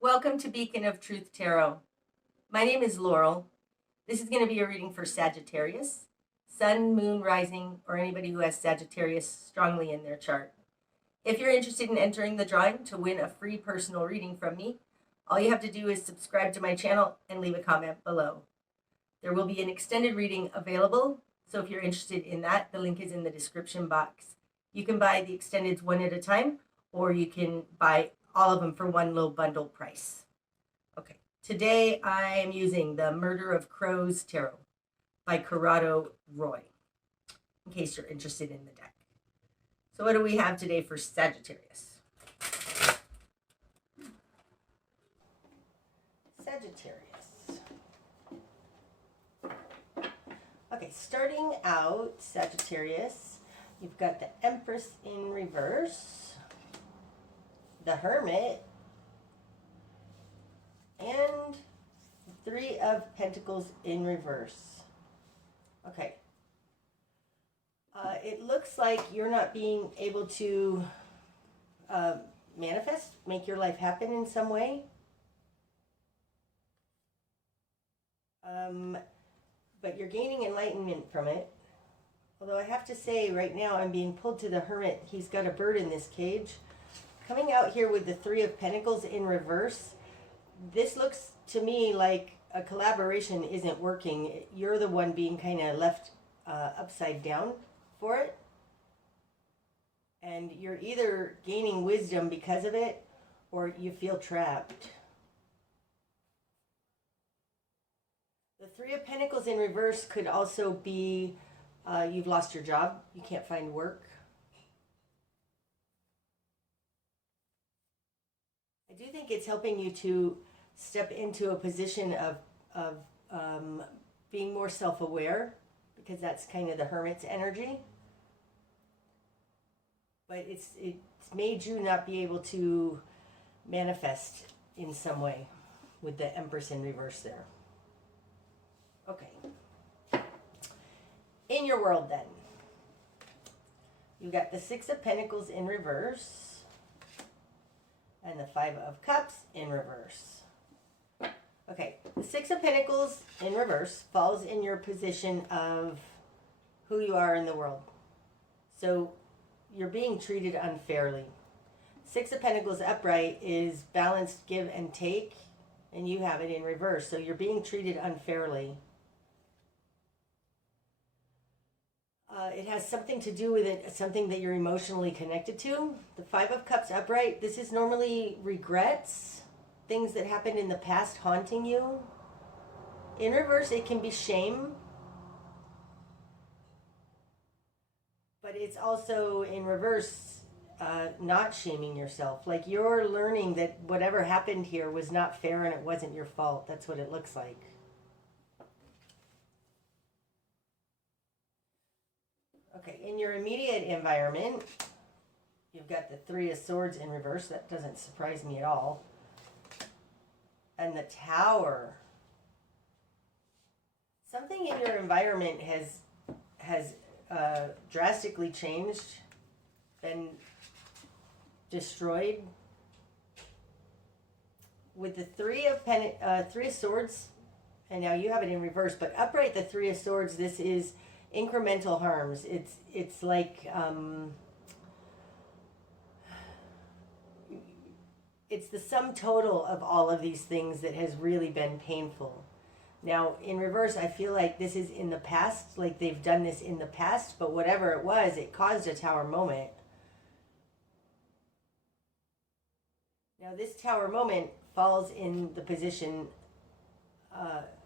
Welcome to Beacon of Truth Tarot. My name is Laurel. This is going to be a reading for Sagittarius, Sun, Moon, Rising, or anybody who has Sagittarius strongly in their chart. If you're interested in entering the drawing to win a free personal reading from me, all you have to do is subscribe to my channel and leave a comment below. There will be an extended reading available, so if you're interested in that, the link is in the description box. You can buy the extendeds one at a time, or you can buy all of them for one low bundle price. Okay, today I am using the Murder of Crows Tarot by Corrado Roi, in case you're interested in the deck. So what do we have today for Sagittarius? Sagittarius. Okay, starting out, Sagittarius, you've got the Empress in reverse, the Hermit, and the Three of Pentacles in reverse. Okay. It looks like you're not being able to manifest, make your life happen in some way. But you're gaining enlightenment from it. Although I have to say, right now I'm being pulled to the Hermit. He's got a bird in this cage. Coming out here with the Three of Pentacles in reverse, this looks to me like a collaboration isn't working. You're the one being kind of left upside down for it. And you're either gaining wisdom because of it, or you feel trapped. The Three of Pentacles in reverse could also be you've lost your job, you can't find work. I do think it's helping you to step into a position of being more self-aware, because that's kind of the Hermit's energy. But it's made you not be able to manifest in some way with the Empress in reverse there. Okay. In your world then, you've got the Six of Pentacles in reverse and the Five of Cups in reverse. Okay, the Six of Pentacles in reverse falls in your position of who you are in the world. So you're being treated unfairly. Six of Pentacles upright is balanced give and take, and you have it in reverse. So you're being treated unfairly. It has something to do with it, something that you're emotionally connected to. The Five of Cups upright, this is normally regrets, things that happened in the past haunting you. In reverse, it can be shame. But it's also in reverse, not shaming yourself. Like you're learning that whatever happened here was not fair and it wasn't your fault. That's what it looks like. Okay, in your immediate environment, you've got the Three of Swords in reverse. That doesn't surprise me at all. And the Tower. Something in your environment has drastically changed, been destroyed. With the Three of Swords, and now you have it in reverse, but upright, the Three of Swords, this is incremental harms. It's like it's the sum total of all of these things that has really been painful. Now in reverse, I feel like this is in the past, like they've done this in the past, but whatever it was, it caused a Tower moment. Now this Tower moment falls in the position,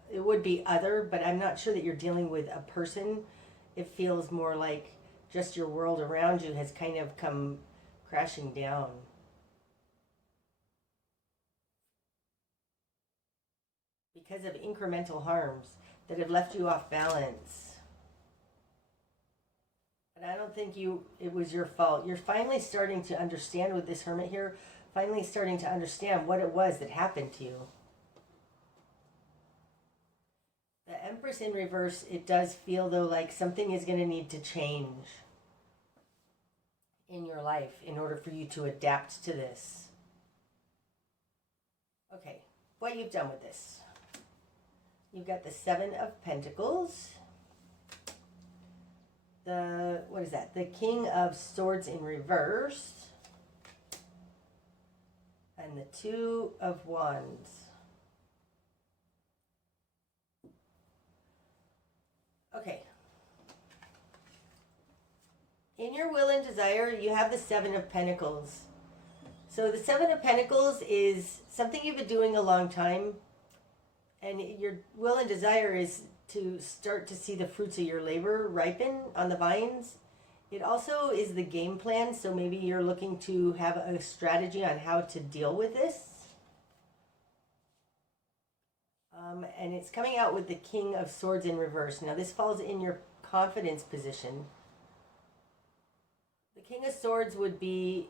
it would be other, but I'm not sure that you're dealing with a person. It feels more like just your world around you has kind of come crashing down. Because of incremental harms that have left you off balance. But I don't think it was your fault. You're finally starting to understand with this Hermit here, finally starting to understand what it was that happened to you. The Empress in reverse, it does feel though like something is going to need to change in your life in order for you to adapt to this. Okay, what you've done with this. You've got the Seven of Pentacles. What is that? The King of Swords in reverse. And the Two of Wands. Okay. In your will and desire, you have the Seven of Pentacles. So the Seven of Pentacles is something you've been doing a long time. And your will and desire is to start to see the fruits of your labor ripen on the vines. It also is the game plan, so maybe you're looking to have a strategy on how to deal with this. And it's coming out with the King of Swords in reverse. Now this falls in your confidence position. The King of Swords would be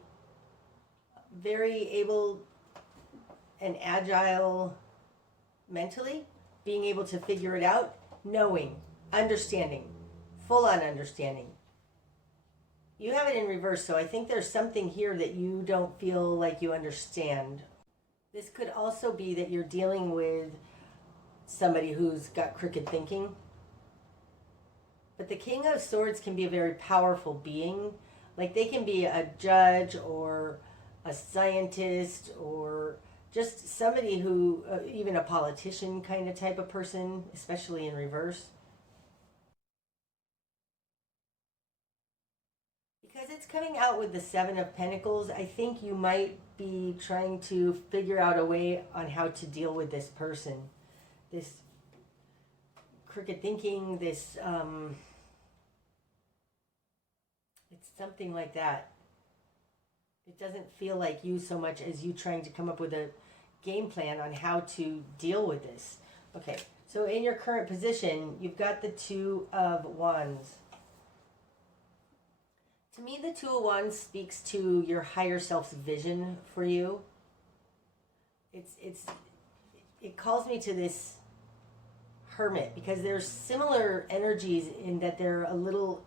very able and agile mentally, being able to figure it out, knowing, understanding, full-on understanding. You have it in reverse, so I think there's something here that you don't feel like you understand. This could also be that you're dealing with somebody who's got crooked thinking. But the King of Swords can be a very powerful being. Like they can be a judge or a scientist or just somebody who, even a politician kind of type of person, especially in reverse. Because it's coming out with the Seven of Pentacles, I think you might be trying to figure out a way on how to deal with this person. This crooked thinking, this, it's something like that. It doesn't feel like you so much as you trying to come up with a game plan on how to deal with this. Okay, so in your current position, you've got the Two of Wands. To me, the Two of Wands speaks to your higher self's vision for you. It calls me to this Hermit, because there's similar energies in that they're a little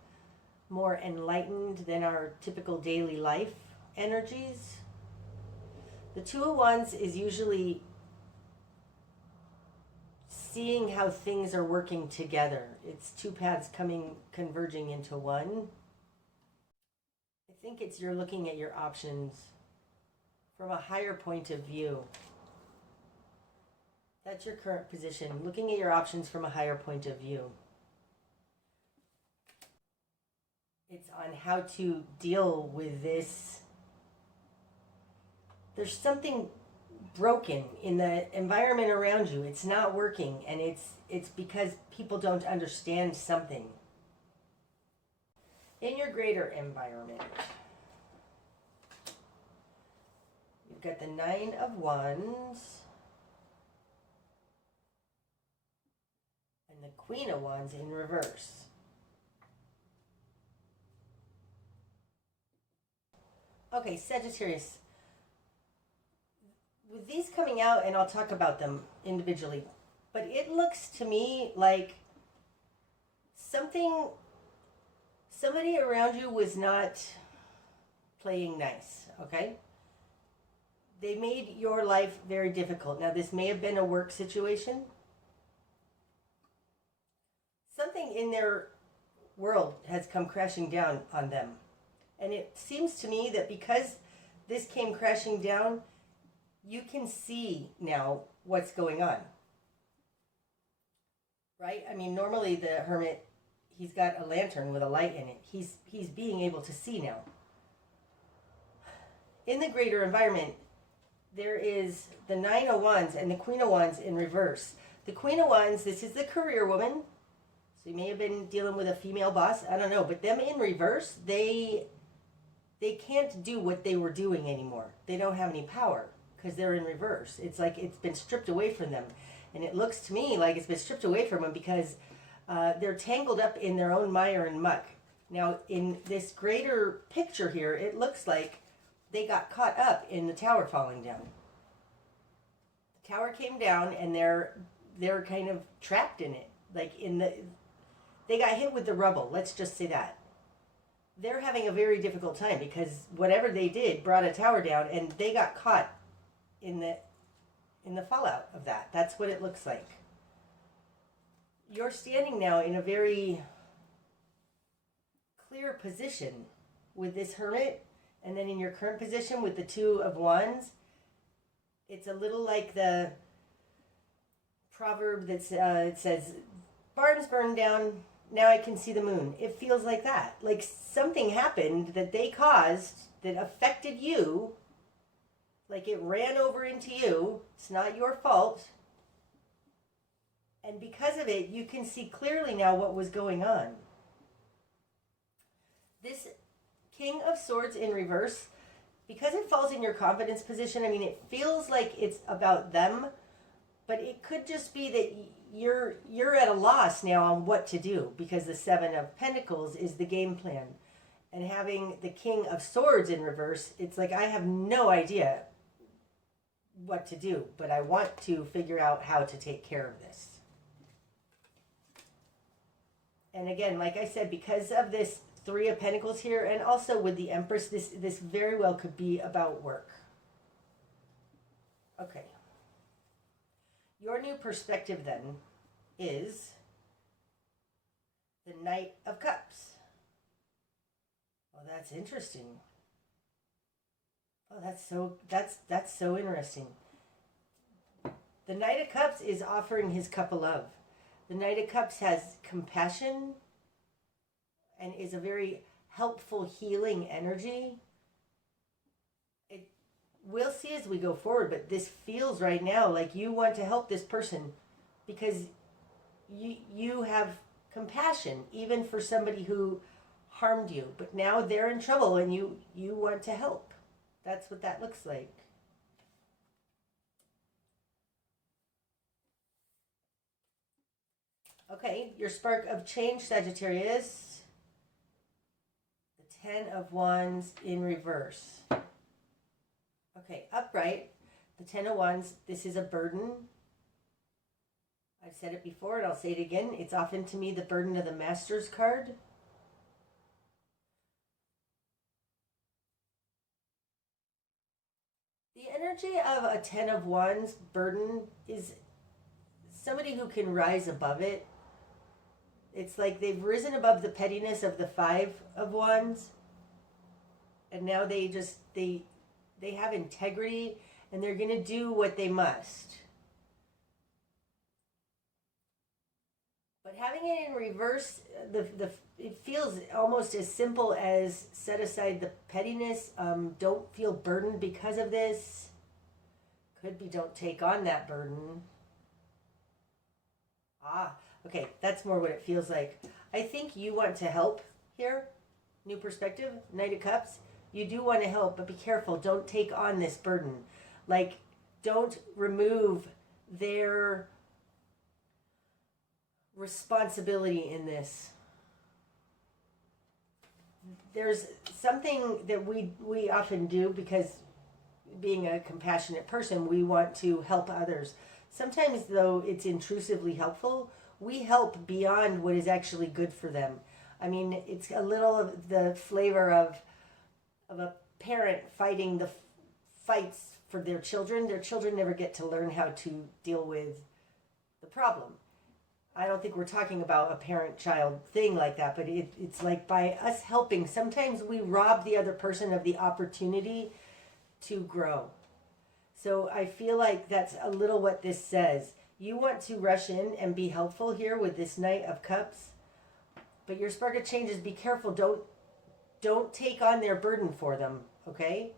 more enlightened than our typical daily life energies. The Two of Wands is usually seeing how things are working together. It's two paths converging into one. I think it's you're looking at your options from a higher point of view. That's your current position, looking at your options from a higher point of view. It's on how to deal with this. There's something broken in the environment around you. It's not working, and it's because people don't understand something. In your greater environment, you've got the Nine of Wands and the Queen of Wands in reverse. Okay, Sagittarius. With these coming out, and I'll talk about them individually, but it looks to me like somebody around you was not playing nice, okay? They made your life very difficult. Now, this may have been a work situation. Something in their world has come crashing down on them. And it seems to me that because this came crashing down, you can see now what's going on. Right? I mean, normally the Hermit, he's got a lantern with a light in it. He's being able to see now. In the greater environment, there is the Nine of Wands and the Queen of Wands in reverse. The Queen of Wands, this is the career woman. So you may have been dealing with a female boss. I don't know. But them in reverse, they can't do what they were doing anymore. They don't have any power because they're in reverse. It's like it's been stripped away from them. And it looks to me like it's been stripped away from them because they're tangled up in their own mire and muck. Now, in this greater picture here, it looks like they got caught up in the tower falling down. The tower came down and they're kind of trapped in it. Like they got hit with the rubble. Let's just say that. They're having a very difficult time because whatever they did brought a tower down, and they got caught in in the fallout of that. That's what it looks like. You're standing now in a very clear position with this Hermit, and then in your current position with the Two of Wands. It's a little like the proverb that's it says, barns burned down, now I can see the moon. It feels like that. Like something happened that they caused that affected you. Like it ran over into you. It's not your fault. And because of it, you can see clearly now what was going on. This King of Swords in reverse, because it falls in your confidence position, I mean, it feels like it's about them, but it could just be that you're at a loss now on what to do, because the Seven of Pentacles is the game plan. And having the King of Swords in reverse, it's like I have no idea what to do, but I want to figure out how to take care of this. And again, like I said, because of this Three of Pentacles here, and also with the Empress, this very well could be about work. Okay. Your new perspective then is the Knight of Cups. Oh, that's interesting. Oh, that's so interesting. The Knight of Cups is offering his cup of love. The Knight of Cups has compassion and is a very helpful, healing energy. We'll see as we go forward, but this feels right now like you want to help this person because you have compassion, even for somebody who harmed you. But now they're in trouble and you want to help. That's what that looks like. Okay, your spark of change, Sagittarius. The Ten of Wands in reverse. Okay, upright, the Ten of Wands, this is a burden. I've said it before and I'll say it again. It's often to me the burden of the Master's card. The energy of a Ten of Wands burden is somebody who can rise above it. It's like they've risen above the pettiness of the Five of Wands. And now they have integrity and they're going to do what they must. But having it in reverse, it feels almost as simple as set aside the pettiness. Don't feel burdened because of this. Could be don't take on that burden. Okay, that's more what it feels like. I think you want to help here. New perspective, Knight of Cups. You do want to help, but be careful. Don't take on this burden. Like, don't remove their responsibility in this. There's something that we often do because being a compassionate person, we want to help others. Sometimes, though, it's intrusively helpful. We help beyond what is actually good for them. I mean, it's a little of the flavor of a parent fighting the fights for their children. Their children never get to learn how to deal with the problem. I don't think we're talking about a parent-child thing like that, but it's like by us helping, sometimes we rob the other person of the opportunity to grow. So I feel like that's a little what this says. You want to rush in and be helpful here with this Knight of Cups, but your spark of change is be careful. Don't take on their burden for them, okay?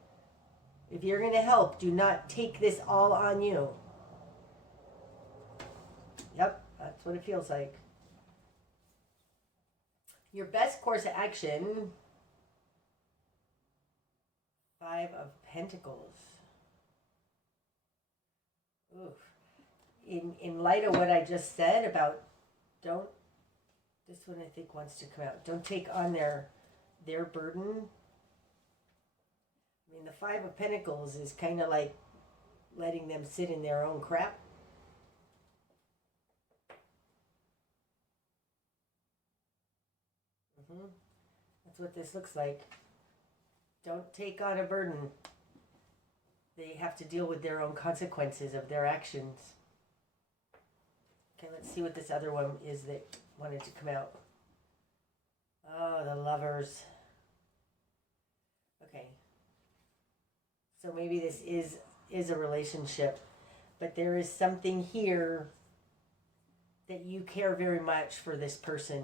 If you're going to help, do not take this all on you. Yep, that's what it feels like. Your best course of action, Five of Pentacles. Oof. In light of what I just said about this one I think wants to come out. Don't take on their burden. I mean, the Five of Pentacles is kind of like letting them sit in their own crap. That's what this looks like. Don't take on a burden. they have to deal with their own consequences of their actions. Okay, let's see what this other one is that wanted to come out. Oh, the Lovers. Okay. So maybe this is a relationship, but there is something here that you care very much for this person.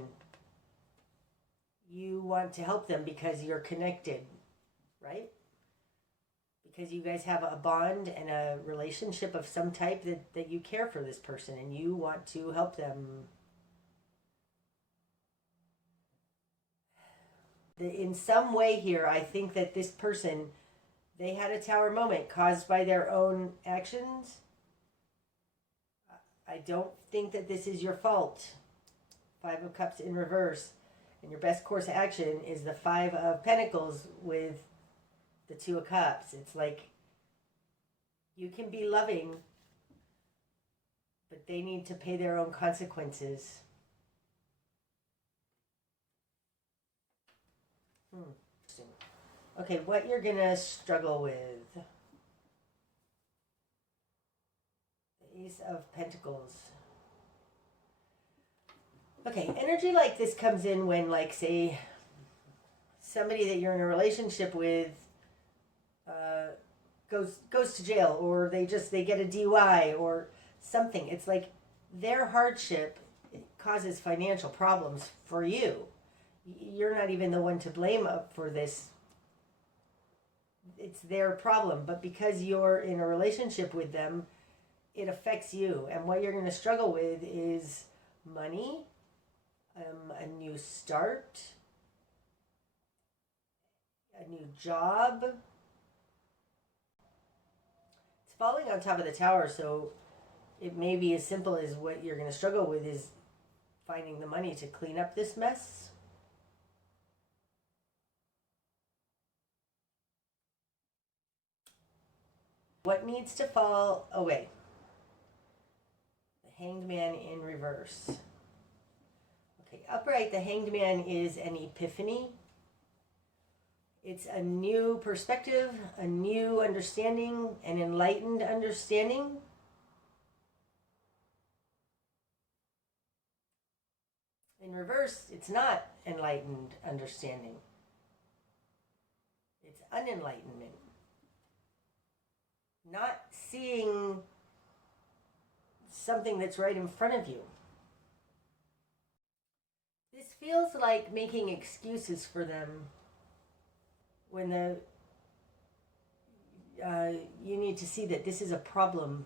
You want to help them because you're connected, right? Because you guys have a bond and a relationship of some type that you care for this person and you want to help them. In some way here, I think that this person, they had a Tower moment caused by their own actions. I don't think that this is your fault. 5 of Cups in reverse. And your best course of action is the 5 of Pentacles with the 2 of Cups. It's like you can be loving, but they need to pay their own consequences. Okay, what you're going to struggle with. The Ace of Pentacles. Okay, energy like this comes in when, like, say, somebody that you're in a relationship with goes to jail, or they get a DUI or something. It's like their hardship causes financial problems for you. You're not even the one to blame for this. It's their problem, but because you're in a relationship with them, it affects you. And what you're going to struggle with is money, a new start, a new job. It's falling on top of the Tower, so it may be as simple as what you're going to struggle with is finding the money to clean up this mess. What needs to fall away? The Hanged Man in reverse. Okay, upright, the Hanged Man is an epiphany. It's a new perspective, a new understanding, an enlightened understanding. In reverse, it's not enlightened understanding. It's unenlightenment. Not seeing something that's right in front of you. This feels like making excuses for them when you need to see that this is a problem,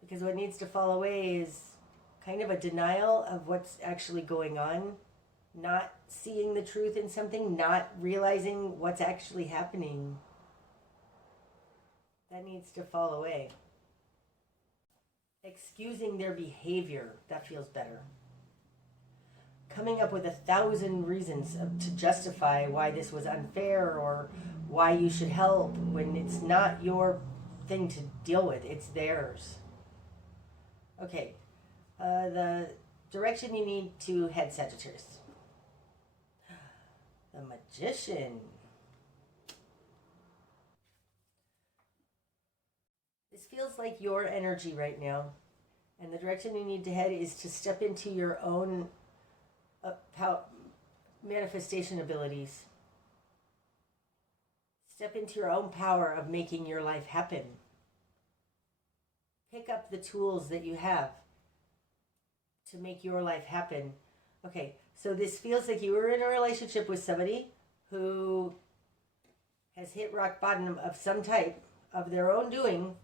because what needs to fall away is kind of a denial of what's actually going on, not seeing the truth in something, not realizing what's actually happening. That needs to fall away. Excusing their behavior, that feels better. Coming up with 1,000 reasons to justify why this was unfair or why you should help when it's not your thing to deal with, it's theirs. Okay, the direction you need to head, Sagittarius. The Magician. This feels like your energy right now. And the direction you need to head is to step into your own manifestation abilities. Step into your own power of making your life happen. Pick up the tools that you have to make your life happen. Okay, so this feels like you were in a relationship with somebody who has hit rock bottom of some type of their own doing.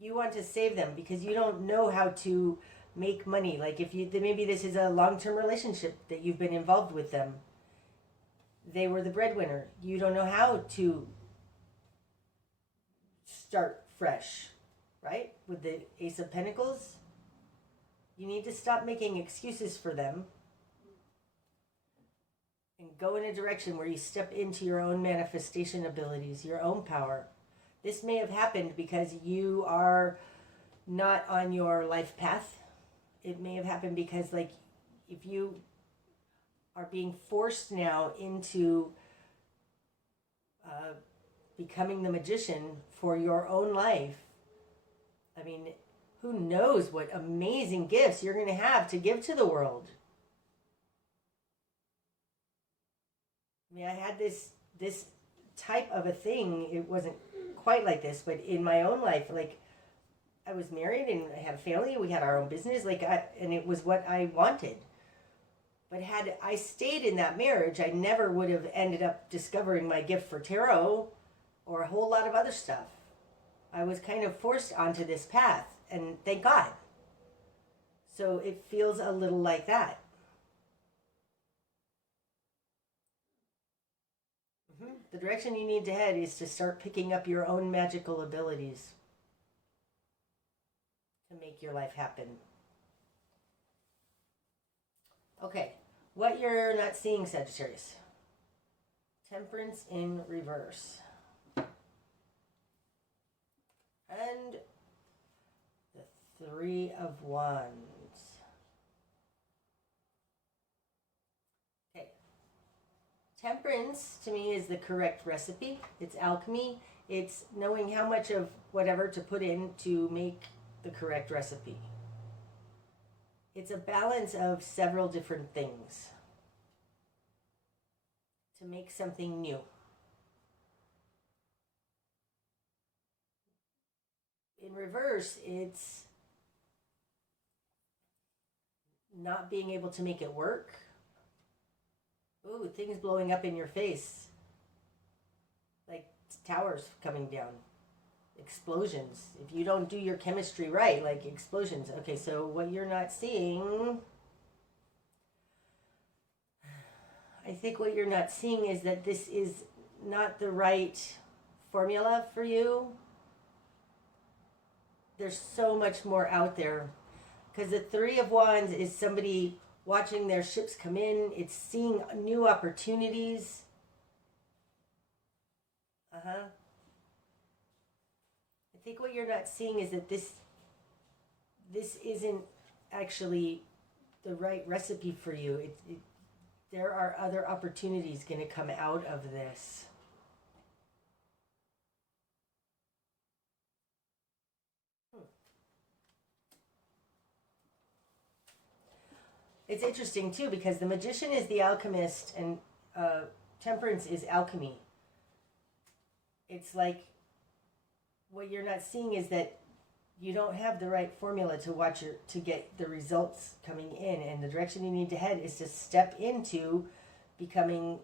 You want to save them because you don't know how to make money. Like if you, maybe this is a long-term relationship that you've been involved with them. They were the breadwinner. You don't know how to start fresh, right? With the Ace of Pentacles. You need to stop making excuses for them and go in a direction where you step into your own manifestation abilities, your own power. This may have happened because you are not on your life path. It may have happened because, like, if you are being forced now into becoming the magician for your own life. I mean, who knows what amazing gifts you're going to have to give to the world. I mean, I had this type of a thing. It wasn't quite like this, but in my own life, like, I was married and I had a family. We had our own business, and it was what I wanted. But had I stayed in that marriage, I never would have ended up discovering my gift for tarot or a whole lot of other stuff. I was kind of forced onto this path, and thank God. So it feels a little like that. The direction you need to head is to start picking up your own magical abilities to make your life happen. Okay, what you're not seeing, Sagittarius. Temperance in reverse. And the Three of Wands. Okay. Temperance, to me, is the correct recipe. It's alchemy. It's knowing how much of whatever to put in to make the correct recipe. It's a balance of several different things to make something new. In reverse, it's not being able to make it work. Ooh, things blowing up in your face. Like towers coming down. Explosions. If you don't do your chemistry right, like explosions. Okay, so what you're not seeing... I think what you're not seeing is that this is not the right formula for you. There's so much more out there. Because the Three of Wands is somebody watching their ships come in. It's seeing new opportunities. I think what you're not seeing is that this isn't actually the right recipe for you. There are other opportunities going to come out of this. It's interesting too because the Magician is the alchemist and Temperance is alchemy. It's like what you're not seeing is that you don't have the right formula to get the results coming in, and the direction you need to head is to step into becoming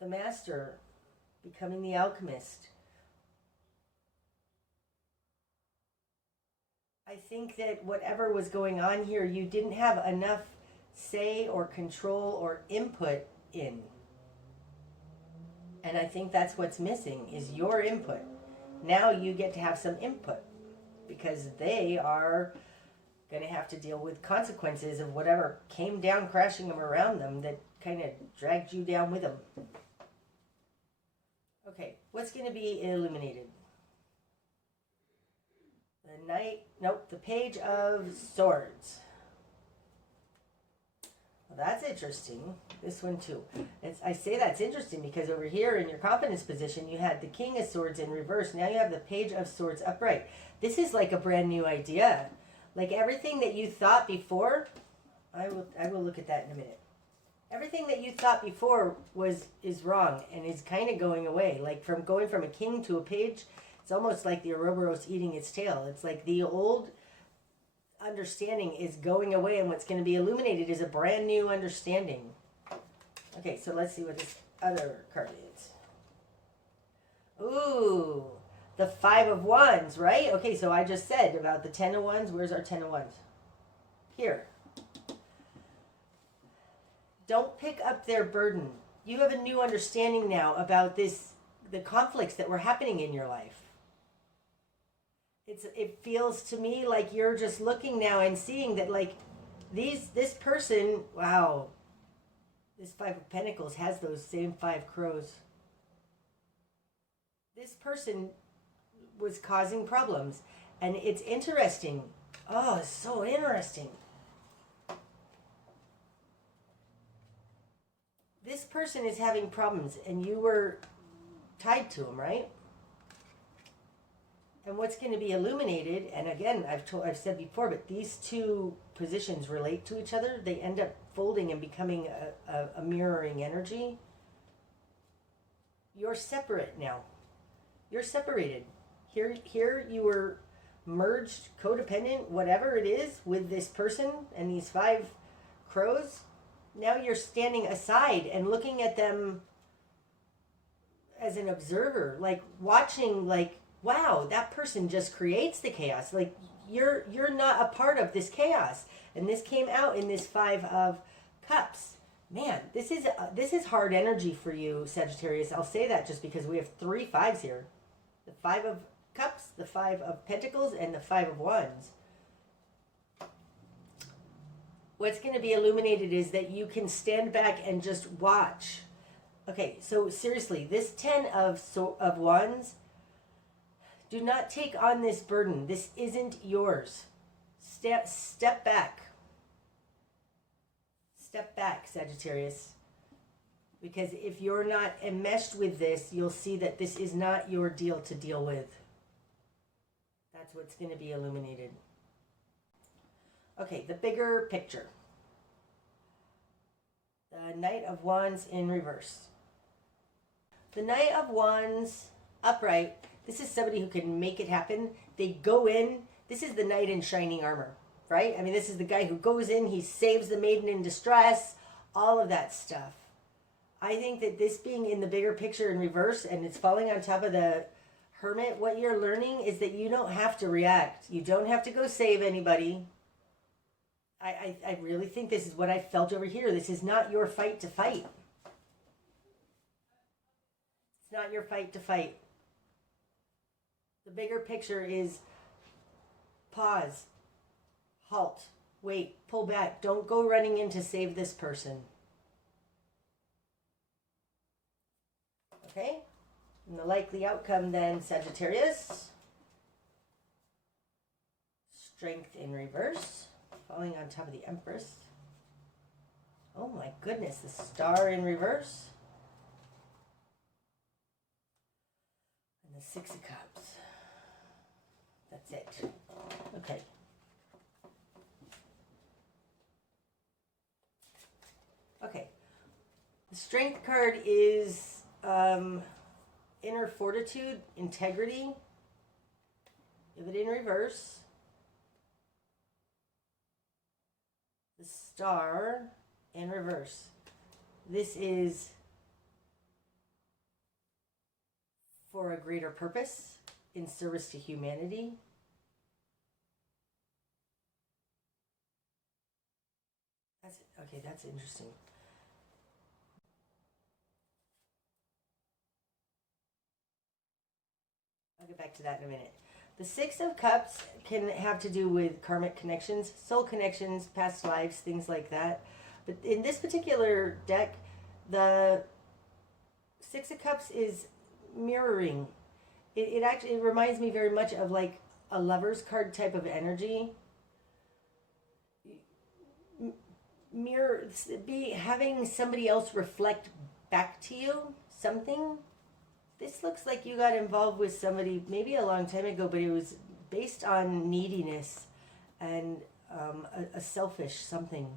the master, becoming the alchemist. I think that whatever was going on here, you didn't have enough say or control or input in. And I think that's what's missing is your input. Now you get to have some input because they are going to have to deal with consequences of whatever came down crashing them around them that kind of dragged you down with them. Okay, what's going to be illuminated? The Page of Swords. Well, that's interesting. This one too. I say that's interesting because over here in your confidence position, you had the King of Swords in reverse. Now you have the Page of Swords upright. This is like a brand new idea. Like everything that you thought before, I will look at that in a minute. Everything that you thought before is wrong and is kind of going away. Like going from a king to a page, it's almost like the Ouroboros eating its tail. It's like the old understanding is going away, and what's going to be illuminated is a brand new understanding. Okay, so let's see what this other card is. Ooh, the Five of Wands, right? Okay, so I just said about the Ten of Wands. Where's our Ten of Wands? Here. Don't pick up their burden. You have a new understanding now about the conflicts that were happening in your life. It feels to me like you're just looking now and seeing that like this person, wow, this Five of Pentacles has those same five crows. This person was causing problems, and it's interesting. Oh, it's so interesting. This person is having problems, and you were tied to him, right? And what's going to be illuminated, and again, I've said before, but these two positions relate to each other. They end up folding and becoming a mirroring energy. You're separate now. You're separated. Here you were merged, codependent, whatever it is, with this person and these 5 crows. Now you're standing aside and looking at them as an observer, like watching, like, wow, that person just creates the chaos. Like, you're not a part of this chaos. And this came out in this 5 of Cups. Man, this is hard energy for you, Sagittarius. I'll say that just because we have 3 5s here. The 5 of Cups, the 5 of Pentacles, and the 5 of Wands. What's going to be illuminated is that you can stand back and just watch. Okay, so seriously, this 10 of Wands, do not take on this burden. This isn't yours. Step back. Step back, Sagittarius. Because if you're not enmeshed with this, you'll see that this is not your deal to deal with. That's what's going to be illuminated. Okay, the bigger picture. The Knight of Wands in reverse. The Knight of Wands upright. This is somebody who can make it happen. They go in. This is the knight in shining armor, right? I mean, this is the guy who goes in. He saves the maiden in distress. All of that stuff. I think that this being in the bigger picture in reverse and it's falling on top of the Hermit, what you're learning is that you don't have to react. You don't have to go save anybody. I really think this is what I felt over here. This is not your fight to fight. It's not your fight to fight. The bigger picture is pause, halt, wait, pull back. Don't go running in to save this person. Okay? And the likely outcome then, Sagittarius. Strength in reverse. Falling on top of the Empress. Oh my goodness, the Star in reverse. And the 6 of Cups. That's it. Okay. Okay. The Strength card is inner fortitude, integrity. Give it in reverse. The Star in reverse. This is for a greater purpose in service to humanity. That's interesting. I'll get back to that in a minute. The 6 of Cups can have to do with karmic connections, soul connections, past lives, things like that. But in this particular deck, the 6 of Cups is mirroring. It actually reminds me very much of like a Lover's card type of energy. Having somebody else reflect back to you something. This looks like you got involved with somebody maybe a long time ago, but it was based on neediness and a selfish something.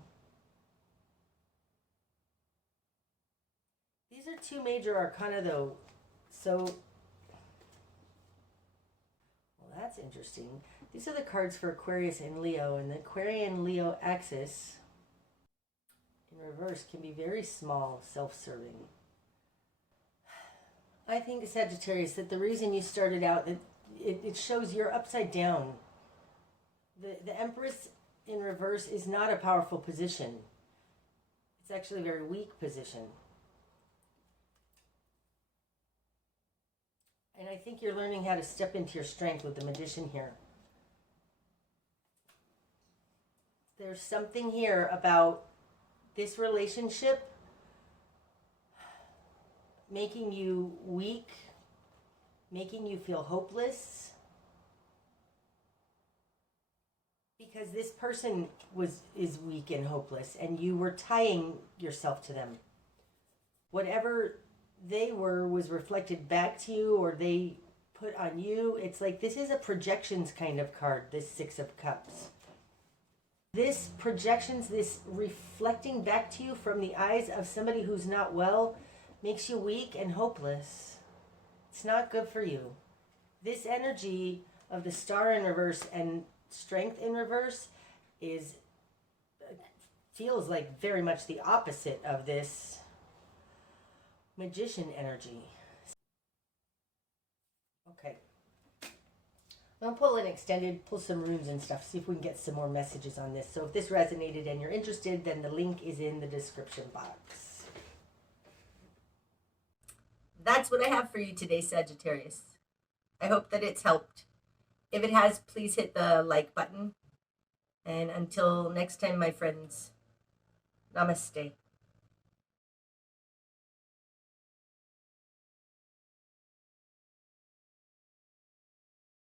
These are 2 major arcana though, so, well, that's interesting. These are the cards for Aquarius and Leo, and the Aquarian-Leo axis in reverse can be very small, self-serving. I think, Sagittarius, that the reason you started out, that it shows you're upside down. The Empress in reverse is not a powerful position. It's actually a very weak position. And I think you're learning how to step into your strength with the Magician here. There's something here about this relationship making you weak, making you feel hopeless, because this person is weak and hopeless, and you were tying yourself to them. Whatever they were was reflected back to you, or they put on you. It's like this is a projections kind of card, this Six of Cups. This projections, this reflecting back to you from the eyes of somebody who's not well, makes you weak and hopeless. It's not good for you. This energy of the Star in reverse and Strength in reverse feels like very much the opposite of this Magician energy. Okay. I'll pull an extended, pull some runes and stuff, see if we can get some more messages on this. So if this resonated and you're interested, then the link is in the description box. That's what I have for you today, Sagittarius. I hope that it's helped. If it has, please hit the like button. And until next time, my friends, namaste.